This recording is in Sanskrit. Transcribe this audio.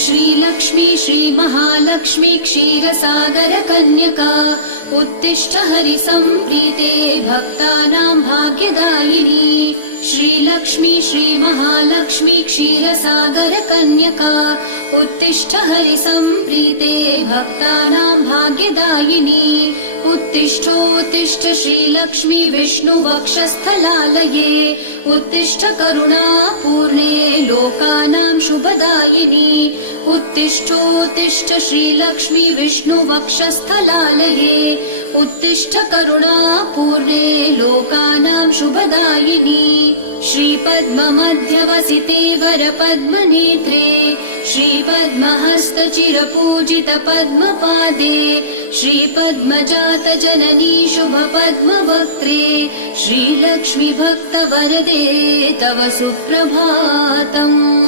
श्रीलक्ष्मी श्रीमहालक्ष्मी क्षीरसागर कन्यका उत्तिष्ठ हरिसम्प्रीते भक्तानां भाग्यदायिनी। श्रीलक्ष्मी श्रीमहालक्ष्मी क्षीरसागर कन्यका उत्तिष्ठ हरिसम्प्रीते भक्तानां भाग्यदायिनी। उत्तिष्ठोत्तिष्ठ श्रीलक्ष्मी विष्णुवक्षस्थलालये उत्तिष्ठ करुणापूर्णे लोकानां शुभदायिनी। उत्तिष्ठोत्तिष्ठ श्रीलक्ष्मी विष्णुवक्षस्थलालये उत्तिष्ठ करुणापूर्णे लोकानां शुभदायिनी। श्रीपद्ममध्यवसिते वरपद्मनेत्रे श्रीपद्महस्तचिरपूजित पद्मपादे श्रीपद्मजात जननी शुभपद्मवक्त्रे श्रीलक्ष्मी भक्तवरदे तव सुप्रभातम्।